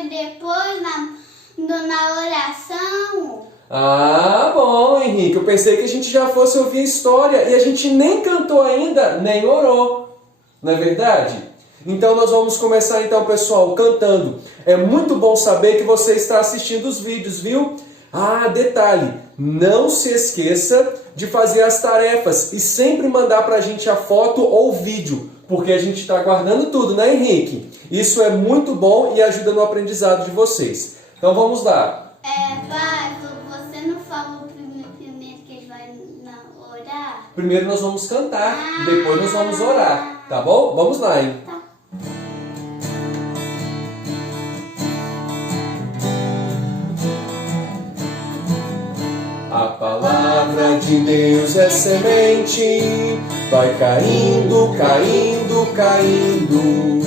história depois na oração. Ah, bom, Henrique. Eu pensei que a gente já fosse ouvir a história e a gente nem cantou ainda, nem orou. Não é verdade? Então nós vamos começar então, pessoal, cantando. É muito bom saber que você está assistindo os vídeos, viu? Ah, detalhe, não se esqueça de fazer as tarefas e sempre mandar pra gente a foto ou vídeo, porque a gente está guardando tudo, né, Henrique? Isso é muito bom e ajuda no aprendizado de vocês. Então vamos lá. Pai, você não falou primeiro que a gente vai orar? Primeiro nós vamos cantar, depois nós vamos orar, tá bom? Vamos lá, hein? Tá. A palavra de Deus é semente, vai caindo, caindo, caindo.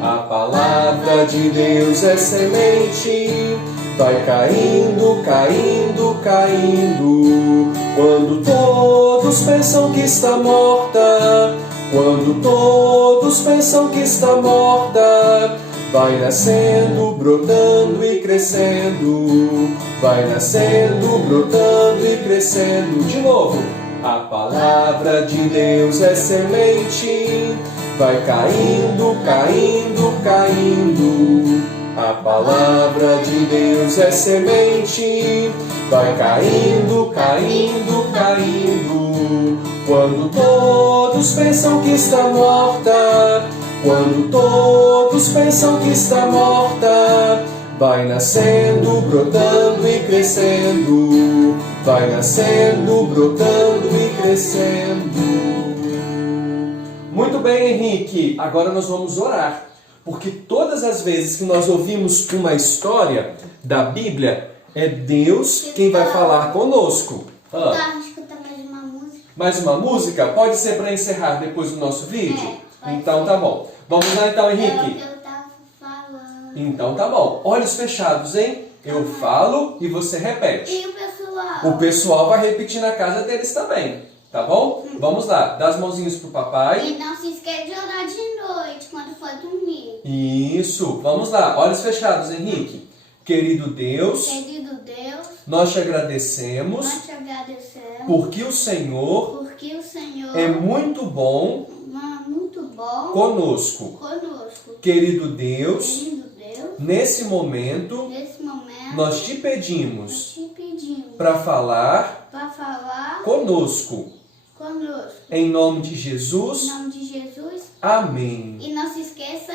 A palavra de Deus é semente, vai caindo, caindo, caindo. Quando todos pensam que está morta, quando todos pensam que está morta, vai nascendo, brotando e crescendo. Vai nascendo, brotando e crescendo. De novo. A palavra de Deus é semente, vai caindo, caindo, caindo. A palavra de Deus é semente, vai caindo, caindo, caindo. Quando todos pensam que está morta, quando todos pensam que está morta, vai nascendo, brotando e crescendo. Vai nascendo, brotando e crescendo. Muito bem, Henrique. Agora nós vamos orar. Porque todas as vezes que nós ouvimos uma história da Bíblia, é Deus quem vai falar conosco. Tá, escuta mais uma música. Mais uma música? Pode ser para encerrar depois do nosso vídeo? Pode Então ser. tá bom. Vamos lá então, Henrique. Eu tava falando. Então tá bom. Olhos fechados, hein? Eu falo e você repete. E o pessoal? O pessoal vai repetir na casa deles também, tá bom? Vamos lá, dá as mãozinhas pro papai. E não se esquece de orar de noite, quando for dormir. Isso, vamos lá, olhos fechados, Henrique. Querido Deus, Querido Deus, nós te agradecemos nós te agradecemos porque o Senhor porque o Senhor é muito bom muito bom conosco. conosco. Querido Deus, Querido Deus, nesse momento nesse momento nós te nós pedimos te pedimos para falar para falar conosco. conosco. Em nome de Em Jesus, nome de Jesus. amém. E não se esqueça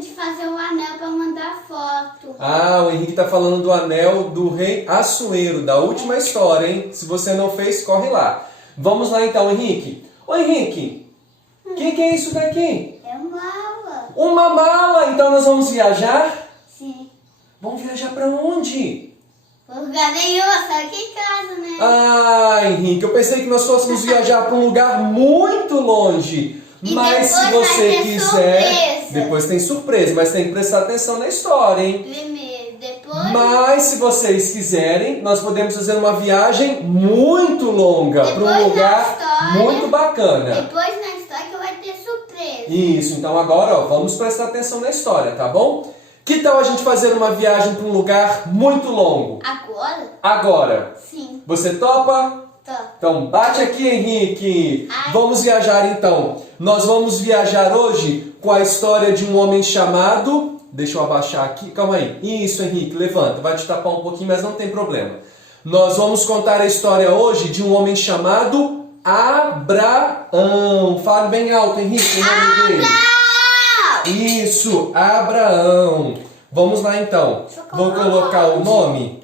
de fazer o anel para mandar foto. Ah, o Henrique tá falando do anel do rei Assuero, da última história, hein? Se você não fez, corre lá. Vamos lá então, Henrique. Ô Henrique, o que é isso daqui? É uma aula. Uma mala! Então nós vamos viajar? Sim. Vamos viajar para onde? Por lugar nenhum, só aqui em casa, né? Ah, Henrique, eu pensei que nós fôssemos viajar para um lugar muito longe. E Mas se depois você vai ter quiser, surpresa. depois tem surpresa, mas tem que prestar atenção na história, hein? Primeiro, depois. Mas se vocês quiserem, nós podemos fazer uma viagem muito longa para Depois um da lugar história. muito bacana. Depois na história que vai ter surpresa. Isso, então agora ó, vamos prestar atenção na história, tá bom? Que tal a gente fazer uma viagem para um lugar muito longo? Agora? Agora, Sim. você topa? Tá. Então bate aqui, Henrique. Ai. Vamos viajar então. Nós vamos viajar hoje com a história de um homem chamado... Deixa eu abaixar aqui. Calma aí. Isso, Henrique, levanta. Vai te tapar um pouquinho, mas não tem problema. Nós vamos contar a história hoje de um homem chamado Abraão. Fale bem alto, Henrique, o nome dele. Isso, Abraão. Vamos lá então. Vou colocar o nome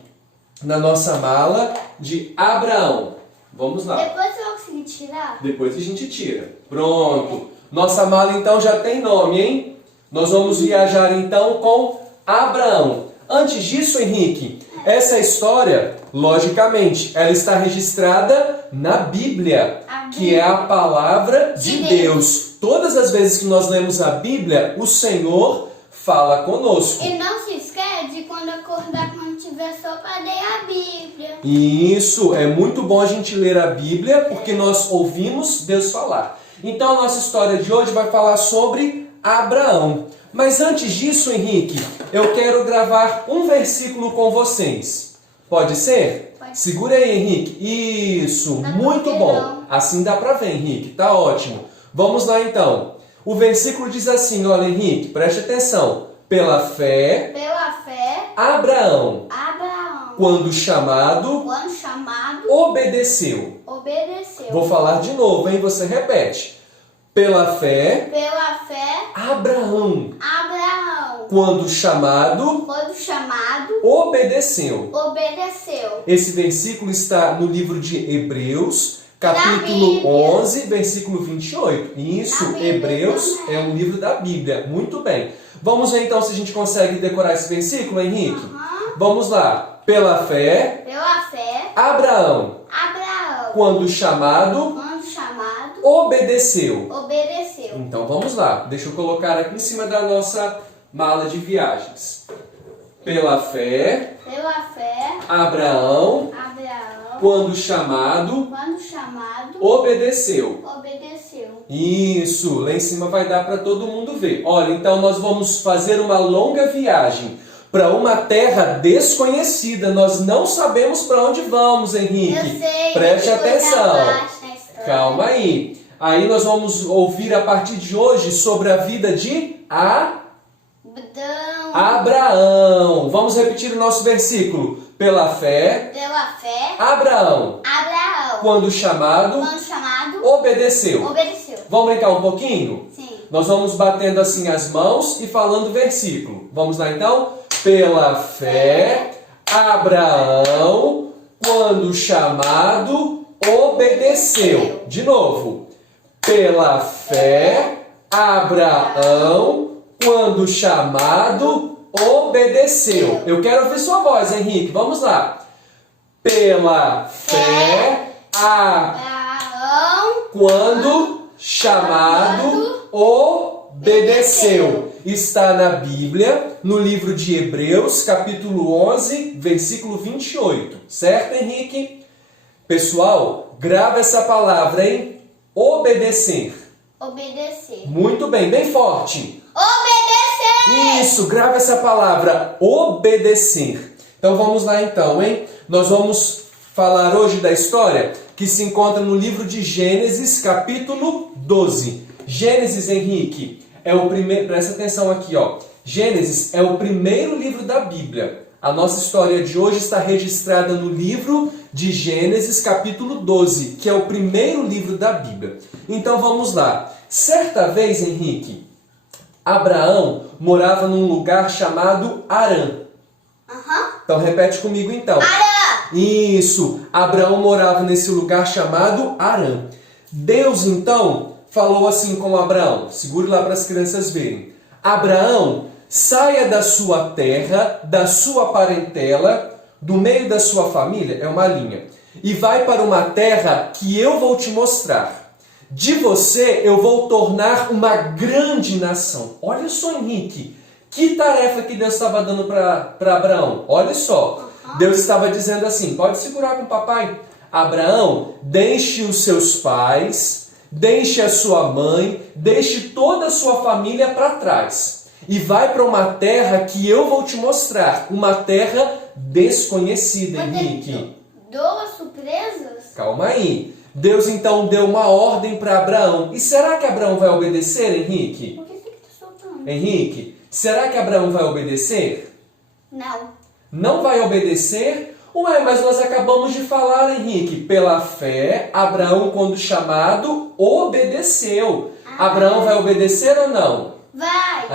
na nossa mala de Abraão. Vamos lá. Depois eu vou conseguir tirar? Depois a gente tira. Pronto. Nossa mala então já tem nome, hein? Nós vamos viajar então com Abraão. Antes disso, Henrique, essa história, logicamente, ela está registrada na Bíblia, que é a palavra de Deus. Todas as vezes que nós lemos a Bíblia, o Senhor fala conosco. E não se esquece de quando acordar, quando tiver sopa, ler a Bíblia. Isso, é muito bom a gente ler a Bíblia, porque nós ouvimos Deus falar. Então a nossa história de hoje vai falar sobre Abraão. Mas antes disso, Henrique, eu quero gravar um versículo com vocês. Pode ser? Pode. Segura aí, Henrique. Isso, Dá muito pra ver, bom. não. Assim dá para ver, Henrique. Tá ótimo. Vamos lá, então. O versículo diz assim, olha, Henrique, preste atenção. Pela fé, Abraão, quando chamado, obedeceu. Vou falar de novo, hein? Você repete. Pela fé, Abraão, quando chamado, obedeceu. Esse versículo está no livro de Hebreus, capítulo Bíblia. 11, versículo 28. Isso, Na Bíblia Hebreus também. é um livro da Bíblia. Muito bem. Vamos ver então se a gente consegue decorar esse versículo, Henrique? Vamos lá. Pela fé, Abraão, quando chamado, obedeceu. Então vamos lá. Deixa eu colocar aqui em cima da nossa mala de viagens. Pela fé, Abraão, quando chamado, obedeceu. Isso, lá em cima vai dar para todo mundo ver. Olha, então nós vamos fazer uma longa viagem para uma terra desconhecida. Nós não sabemos para onde vamos, Henrique. Preste atenção. Calma aí. Aí nós vamos ouvir a partir de hoje sobre a vida de Abraão. Vamos repetir o nosso versículo. Pela fé, Abraão, quando chamado, obedeceu. Vamos brincar um pouquinho? Sim. Nós vamos batendo assim as mãos e falando o versículo. Vamos lá então? Pela fé, Abraão, quando chamado, obedeceu. De novo. Pela fé, Abraão, quando chamado, obedeceu. Eu quero ouvir sua voz, Henrique. Vamos lá. Pela fé, quando chamado, obedeceu. Está na Bíblia, no livro de Hebreus, capítulo 11, versículo 28. Certo, Henrique? Pessoal, grava essa palavra, hein? Obedecer. Muito bem, bem forte. Isso, grava essa palavra, obedecer. Então vamos lá então, hein? Nós vamos falar hoje da história que se encontra no livro de Gênesis, capítulo 12. Gênesis, Henrique, é o primeiro, presta atenção aqui, ó. Gênesis é o primeiro livro da Bíblia. A nossa história de hoje está registrada no livro de Gênesis, capítulo 12, que é o primeiro livro da Bíblia. Então vamos lá. Certa vez, Henrique, Abraão morava num lugar chamado Harã. Então repete comigo então. Isso, Abraão morava nesse lugar chamado Harã. Deus então falou assim com Abraão, segure lá para as crianças verem. Abraão, saia da sua terra, da sua parentela, do meio da sua família, é uma linha, e vai para uma terra que eu vou te mostrar. De você eu vou tornar uma grande nação. Olha só, Henrique, que tarefa que Deus estava dando para Abraão. Olha só, Deus estava dizendo assim, pode segurar com o papai. Abraão, deixe os seus pais, deixe a sua mãe, deixe toda a sua família para trás. E vai para uma terra que eu vou te mostrar. Uma terra desconhecida, Henrique. Duas surpresas? Calma aí. Deus então deu uma ordem para Abraão. E será que Abraão vai obedecer, Henrique? Por que você está soltando? Henrique, será que Abraão vai obedecer? Não. Não vai obedecer? Ué, mas nós acabamos de falar, Henrique. Pela fé, Abraão, quando chamado, obedeceu. Abraão vai obedecer ou não? Vai.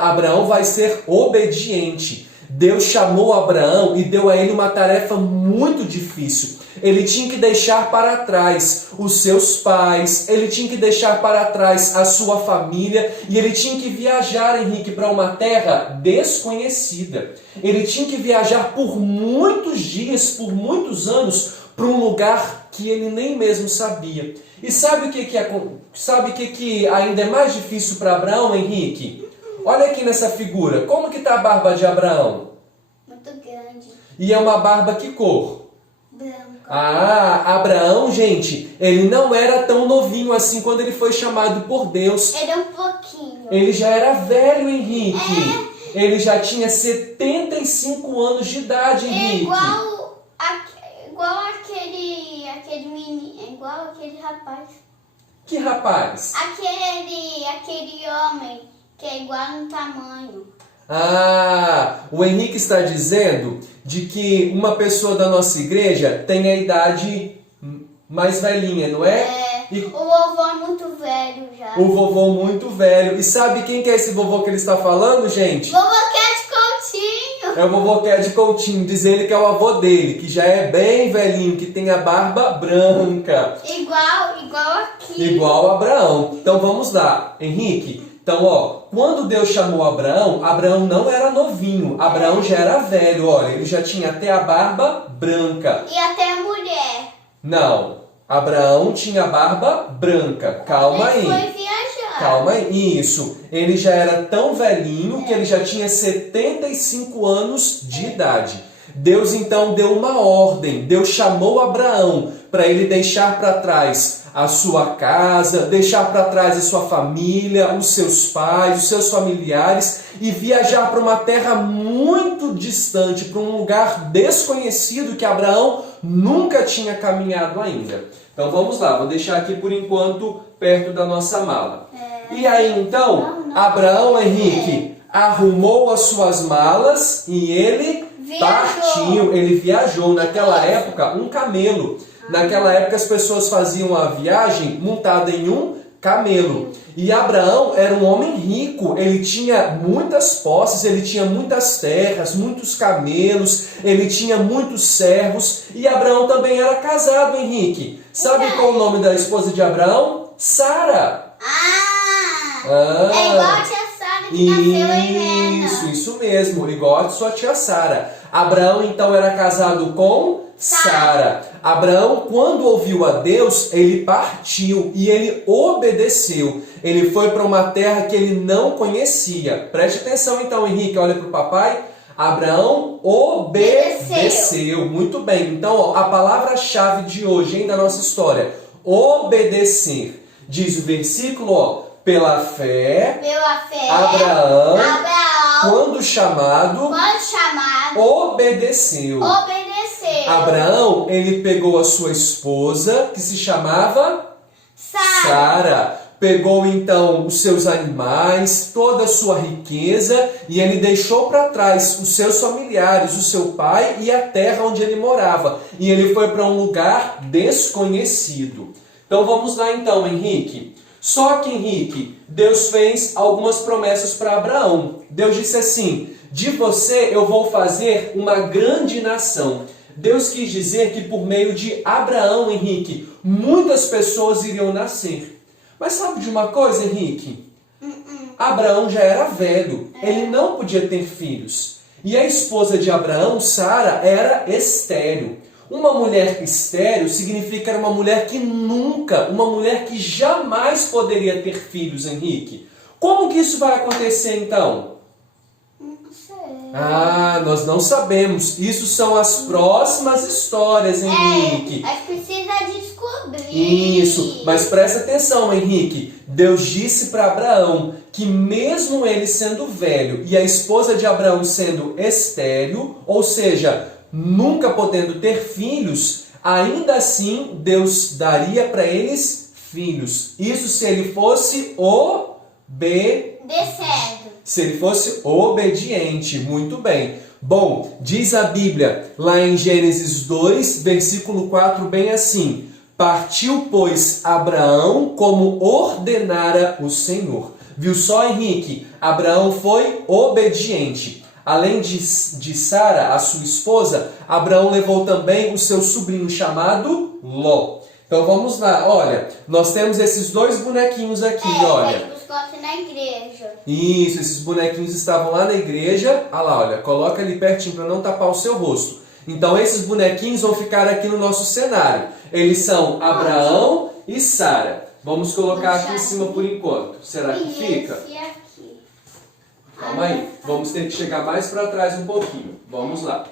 Abraão vai ser obediente. Deus chamou Abraão e deu a ele uma tarefa muito difícil. Ele tinha que deixar para trás os seus pais, ele tinha que deixar para trás a sua família e ele tinha que viajar, Henrique, para uma terra desconhecida. Ele tinha que viajar por muitos dias, por muitos anos, para um lugar que ele nem mesmo sabia. E sabe o que ainda é mais difícil para Abraão, Henrique? Olha aqui nessa figura. Como que está a barba de Abraão? Muito grande. E é uma barba que cor? Branco. Ah, Abraão, gente, ele não era tão novinho assim quando ele foi chamado por Deus. Era um pouquinho. Ele já era velho, Henrique. Ele já tinha 75 anos de idade, É Henrique. igual aquele menino, igual aquele rapaz. Que rapaz? Aquele homem que é igual no tamanho. Ah, o Henrique está dizendo de que uma pessoa da nossa igreja tem a idade mais velhinha, não é? E O vovô é muito velho já. o vovô muito velho. E sabe quem que é esse vovô que ele está falando, gente? Vovô Cat Coutinho. É o vovô que é de Coutinho, diz ele que é o avô dele, que já é bem velhinho, que tem a barba branca. Igual aqui. Igual Abraão. Então vamos lá, Henrique. Então, ó, quando Deus chamou Abraão, Abraão não era novinho, Abraão já era velho, olha, ele já tinha até a barba branca. E até a mulher. Não, Abraão tinha a barba branca. Calma Ele aí. foi viajar. Calma aí, isso. Ele já era tão velhinho que ele já tinha 75 anos de idade. Deus então deu uma ordem. Deus chamou Abraão para ele deixar para trás a sua casa, deixar para trás a sua família, os seus pais, os seus familiares e viajar para uma terra muito distante, para um lugar desconhecido que Abraão nunca tinha caminhado ainda. Então vamos lá, vou deixar aqui por enquanto perto da nossa mala. E aí então, Abraão, Henrique, arrumou as suas malas e ele partiu, ele viajou. Naquela época, um camelo. Naquela época as pessoas faziam a viagem montada em um camelo. E Abraão era um homem rico, ele tinha muitas posses, ele tinha muitas terras, muitos camelos, ele tinha muitos servos. E Abraão também era casado, Henrique. Sabe qual o nome da esposa de Abraão? Sara. É igual a tia Sara que nasceu em Rena. Isso mesmo, igual a sua tia Sara. Abraão então era casado com Sara. Abraão, quando ouviu a Deus, ele partiu e ele obedeceu. Ele foi para uma terra que ele não conhecia. Preste atenção então, Henrique, olha para o papai. Abraão obedeceu. Muito bem. Então, ó, a palavra-chave de hoje, hein, da nossa história, obedecer. Diz o versículo, ó, pela fé, Abraão, quando chamado, obedeceu. Abraão, ele pegou a sua esposa, que se chamava Sara. Pegou então os seus animais, toda a sua riqueza, e ele deixou para trás os seus familiares, o seu pai e a terra onde ele morava. E ele foi para um lugar desconhecido. Então vamos lá então, Henrique. Só que, Henrique, Deus fez algumas promessas para Abraão. Deus disse assim: de você eu vou fazer uma grande nação. Deus quis dizer que por meio de Abraão, Henrique, muitas pessoas iriam nascer. Mas sabe de uma coisa, Henrique? Abraão já era velho, ele não podia ter filhos. E a esposa de Abraão, Sara, era estéril. Uma mulher estéril significa uma mulher que nunca, uma mulher que jamais poderia ter filhos, Henrique. Como que isso vai acontecer então? Não sei. Ah, nós não sabemos. Isso são as próximas histórias, Henrique. A gente precisa descobrir. Isso, mas presta atenção, Henrique. Deus disse para Abraão que mesmo ele sendo velho e a esposa de Abraão sendo estéril, ou seja, nunca podendo ter filhos, ainda assim Deus daria para eles filhos. Isso se ele fosse se ele fosse obediente. Muito bem. Bom, diz a Bíblia lá em Gênesis 2, versículo 4, bem assim: partiu, pois, Abraão como ordenara o Senhor. Viu só, Henrique? Abraão foi obediente. Além de Sara, a sua esposa, Abraão levou também o seu sobrinho chamado Ló. Então vamos lá, olha, nós temos esses dois bonequinhos aqui, olha. Ele buscou aqui na igreja. Isso, esses bonequinhos estavam lá na igreja. Olha lá, olha, coloca ali pertinho para não tapar o seu rosto. Então esses bonequinhos vão ficar aqui no nosso cenário. Eles são Abraão e Sara. Vamos colocar aqui em cima por enquanto. Será que fica? E aqui. Calma aí, vamos ter que chegar mais para trás um pouquinho. Vamos lá.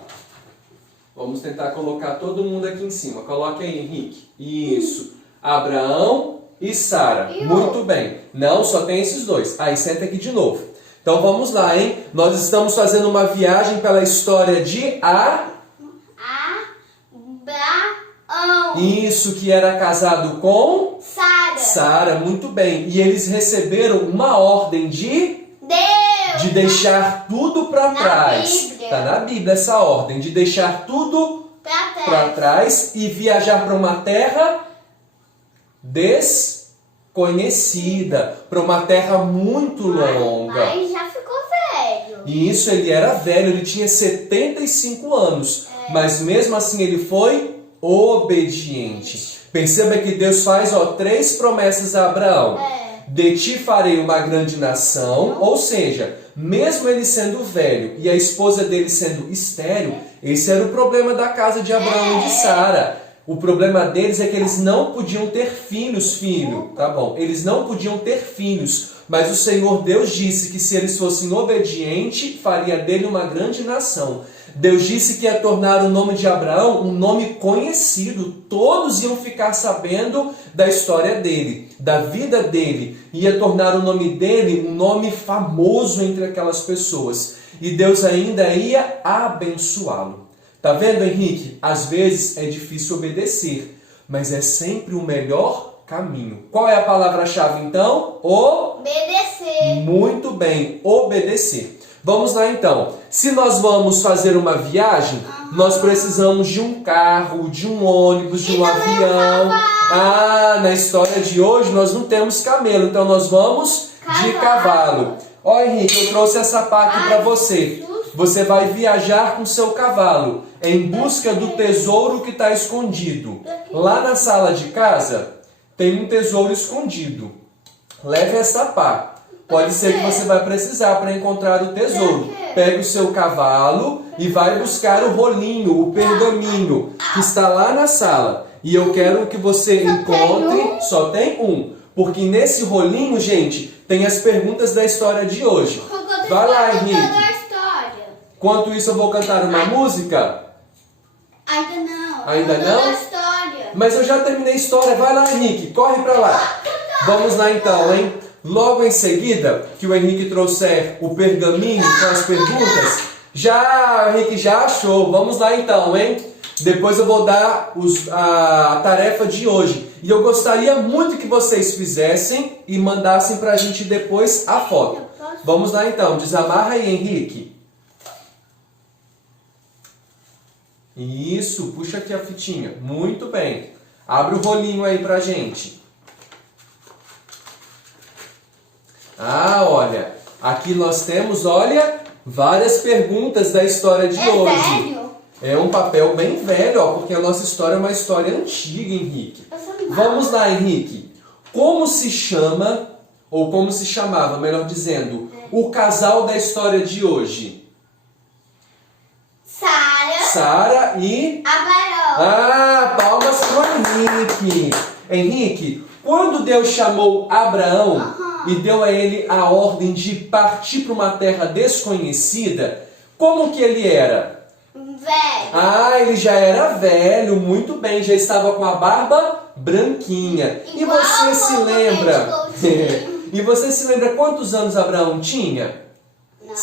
Vamos tentar colocar todo mundo aqui em cima. Coloque aí, Henrique. Isso. Abraão e Sara. Muito bem. Não, só tem esses dois. Aí, senta aqui de novo. Então, vamos lá, hein? Nós estamos fazendo uma viagem pela história de Abraão. Isso, que era casado com Sara. Muito bem. E eles receberam uma ordem de deixar tudo para trás. Está na Bíblia essa ordem, de deixar tudo para trás e viajar para uma terra desconhecida, para uma terra muito longa. Mas já ficou velho. E isso, ele era velho, ele tinha 75 anos, mas mesmo assim ele foi obediente. Perceba que Deus faz 3 promessas a Abraão. De ti farei uma grande nação, ou seja, mesmo ele sendo velho e a esposa dele sendo estéril, esse era o problema da casa de Abraão e de Sara. O problema deles é que eles não podiam ter filhos, tá bom? Eles não podiam ter filhos, mas o Senhor Deus disse que se eles fossem obedientes, faria dele uma grande nação. Deus disse que ia tornar o nome de Abraão um nome conhecido. Todos iam ficar sabendo da história dele, da vida dele. Ia tornar o nome dele um nome famoso entre aquelas pessoas. E Deus ainda ia abençoá-lo. Tá vendo, Henrique? Às vezes é difícil obedecer, mas é sempre o melhor caminho. Qual é a palavra-chave, então? Obedecer. Muito bem, obedecer. Vamos lá então. Se nós vamos fazer uma viagem, nós precisamos de um carro, de um ônibus, de um avião. Na história de hoje nós não temos camelo, então nós vamos de cavalo. Ó, Henrique, eu trouxe essa pá aqui para você. Você vai viajar com seu cavalo em busca do tesouro que está escondido. Lá na sala de casa tem um tesouro escondido. Leve essa pá. Pode ser que você vai precisar para encontrar o tesouro. Pegue o seu cavalo e vai buscar o rolinho, o pergaminho, que está lá na sala. E eu quero que você encontre... Só tem um. Porque nesse rolinho, gente, tem as perguntas da história de hoje. Vai lá, Henrique. Enquanto isso, eu vou cantar uma música. Ainda não. Ainda não? Mas eu já terminei a história. Vai lá, Henrique. Corre para lá. Vamos lá então, hein? Logo em seguida, que o Henrique trouxer o pergaminho com as perguntas, o Henrique já achou. Vamos lá então, hein? Depois eu vou dar a tarefa de hoje. E eu gostaria muito que vocês fizessem e mandassem pra gente depois a foto. Vamos lá então, desamarra aí, Henrique. Isso, puxa aqui a fitinha. Muito bem. Abre o rolinho aí pra gente. Olha, aqui nós temos, olha, várias perguntas da história de hoje. Velho? É um papel bem velho, porque a nossa história é uma história antiga, Henrique. Vamos lá, Henrique. Como se chama, ou como se chamava, melhor dizendo, o casal da história de hoje? Sara e... Abraão. Palmas para o Henrique. Henrique, quando Deus chamou Abraão e deu a ele a ordem de partir para uma terra desconhecida, como que ele era? Velho. Ele já era velho, muito bem, já estava com a barba branquinha. E você se lembra? E você se lembra quantos anos Abraão tinha? Não.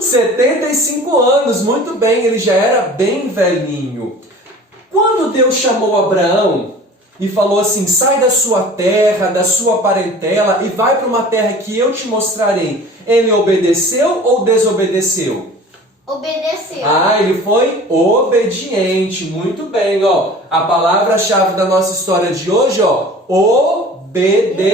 75 anos, muito bem, ele já era bem velhinho. Quando Deus chamou Abraão e falou assim, sai da sua terra, da sua parentela e vai para uma terra que eu te mostrarei, ele obedeceu ou desobedeceu? Obedeceu. Ele foi obediente, muito bem, ó. A palavra-chave da nossa história de hoje, ó, obedecer.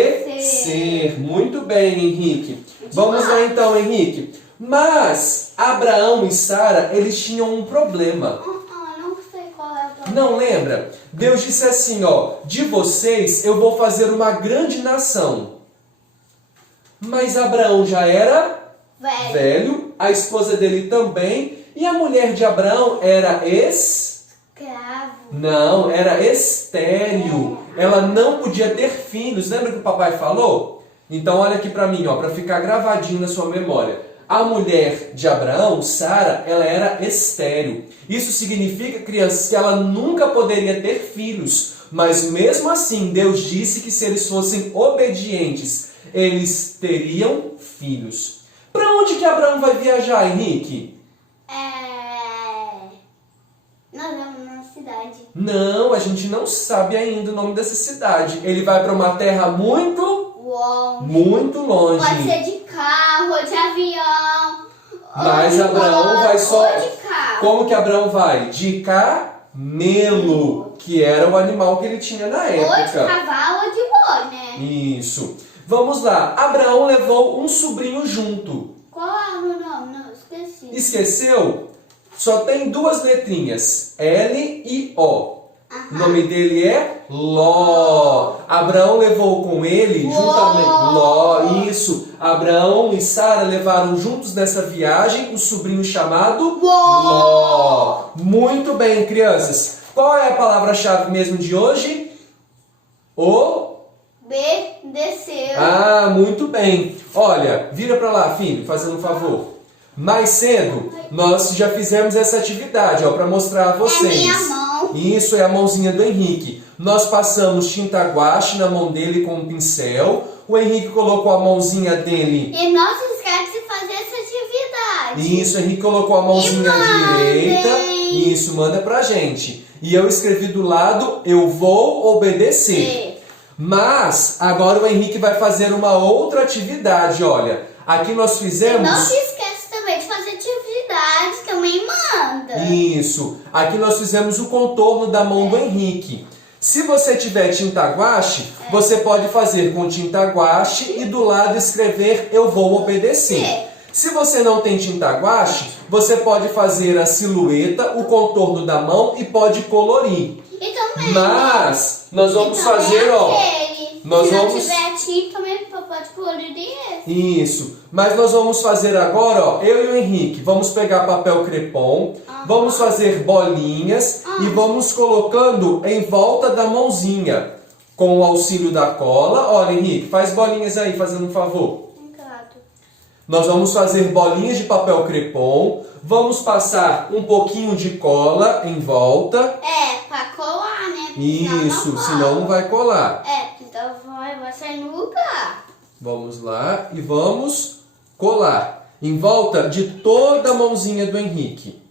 Muito bem, Henrique. Vamos lá então, Henrique. Mas Abraão e Sara, eles tinham um problema. Não sei qual é o problema. Não lembra? Deus disse assim, ó, de vocês eu vou fazer uma grande nação. Mas Abraão já era velho, a esposa dele também, e a mulher de Abraão era escravo. Não, era estéril. Ela não podia ter filhos. Lembra que o papai falou? Então olha aqui para mim, ó, para ficar gravadinho na sua memória. a mulher de Abraão, Sara, ela era estéril. Isso significa, crianças, que ela nunca poderia ter filhos. Mas mesmo assim, Deus disse que se eles fossem obedientes, eles teriam filhos. Para onde que Abraão vai viajar, Henrique? Nós vamos na cidade. Não, a gente não sabe ainda o nome dessa cidade. Ele vai para uma terra muito longe. Pode ser de carro, ou de avião. Mas Abraão vai só... Ou de carro. Como que Abraão vai? De camelo, que era o animal que ele tinha na Ou de época. cavalo ou de boi, né? Isso. Vamos lá. Abraão levou um sobrinho junto. Qual é o nome? Não, esqueci. Esqueceu? Só tem duas letrinhas. L e O. O nome dele é Ló. Abraão levou com ele juntamente... Ló, isso. Abraão e Sara levaram juntos nessa viagem o sobrinho chamado Ló. Muito bem, crianças. Qual é a palavra-chave mesmo de hoje? Obedeceu. Ah, muito bem. Olha, vira para lá, filho, fazendo um favor. Mais cedo, nós já fizemos essa atividade, ó, para mostrar a vocês. É minha mão. Isso é a mãozinha do Henrique. Nós passamos tinta guache na mão dele com um pincel. O Henrique colocou a mãozinha dele. E não se esquece de fazer essa atividade. Isso, o Henrique colocou a mãozinha direita. Isso, manda pra gente. E eu escrevi do lado, eu vou obedecer. Mas agora o Henrique vai fazer uma outra atividade, olha. Aqui nós fizemos... Não se esquece também de fazer atividade, também manda. Isso. Aqui nós fizemos o contorno da mão do Henrique. Se você tiver tinta guache, você pode fazer com tinta guache e do lado escrever eu vou obedecer. Se você não tem tinta guache, você pode fazer a silhueta, o contorno da mão e pode colorir. E também, Mas nós vamos fazer, ó. Nós Se vamos... não tiver tinta, também pode colorir esse. Isso. Mas nós vamos fazer agora, ó, eu e o Henrique, vamos pegar papel crepom, vamos fazer bolinhas e vamos colocando em volta da mãozinha, com o auxílio da cola. Olha, Henrique, faz bolinhas aí, fazendo um favor. Nós vamos fazer bolinhas de papel crepom, vamos passar um pouquinho de cola em volta. Pra colar, né? Isso, senão não vai colar. Então vai sair no lugar. Vamos lá e vamos colar em volta de toda a mãozinha do Henrique.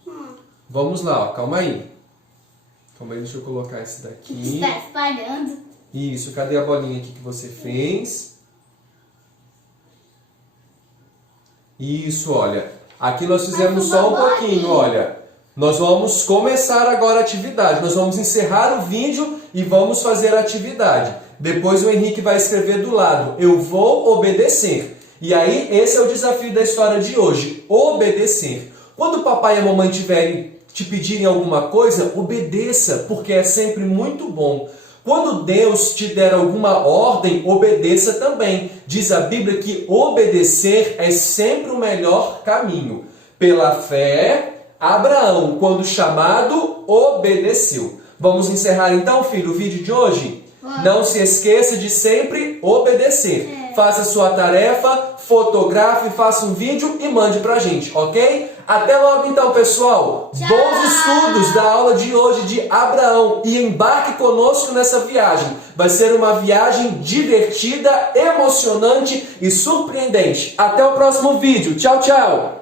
Vamos lá, ó, calma aí. Calma aí, deixa eu colocar esse daqui. Está espalhando. Isso, cadê a bolinha aqui que você fez? Isso, olha. Aqui nós fizemos só um pouquinho, olha. Nós vamos começar agora a atividade. Nós vamos encerrar o vídeo e vamos fazer a atividade. Depois o Henrique vai escrever do lado, eu vou obedecer. E aí, esse é o desafio da história de hoje, obedecer. Quando o papai e a mamãe te pedirem alguma coisa, obedeça, porque é sempre muito bom. Quando Deus te der alguma ordem, obedeça também. Diz a Bíblia que obedecer é sempre o melhor caminho. Pela fé, Abraão, quando chamado, obedeceu. Vamos encerrar então, filho, o vídeo de hoje? Não se esqueça de sempre obedecer. Faça sua tarefa, fotografe, faça um vídeo e mande pra gente, ok? Até logo então, pessoal. Tchau. Bons estudos da aula de hoje de Abraão e embarque conosco nessa viagem. Vai ser uma viagem divertida, emocionante e surpreendente. Até o próximo vídeo. Tchau, tchau.